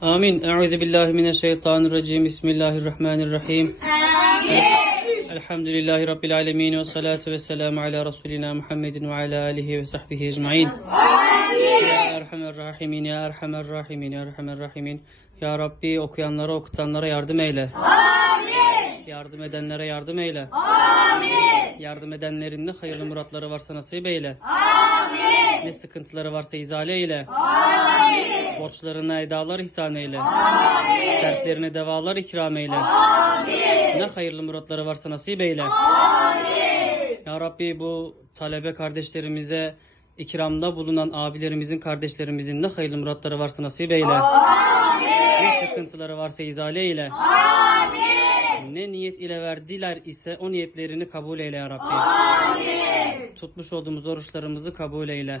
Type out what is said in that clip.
Amin. Euzu billahi mineşşeytanirracim. Bismillahirrahmanirrahim. Elhamdülillahi Rabbil alemin ve salatu ve selamu ala Resulina Muhammedin ve ala alihi ve sahbihi ecmain. Ya Erhamer Rahimin, Ya Erhamer Rahimin, Ya Erhamer Rahimin. Ya Rabbi okuyanlara, okutanlara yardım eyle. Yardım edenlere yardım eyle. Yardım edenlerin ne hayırlı muratları varsa nasip eyle. Ne sıkıntıları varsa izale eyle. Borçlarına edalar ihsan eyle. Dertlerine devalar ikram eyle. Ne hayırlı muratları varsa nasip eyle. Ya Rabbi bu talebe kardeşlerimize ikramda bulunan abilerimizin, kardeşlerimizin ne hayırlı muratları varsa nasip eyle. Ne sıkıntıları varsa izale eyle. Ne niyet ile verdiler ise o niyetlerini kabul eyle ya Rabbi. Tutmuş olduğumuz oruçlarımızı kabul eyle.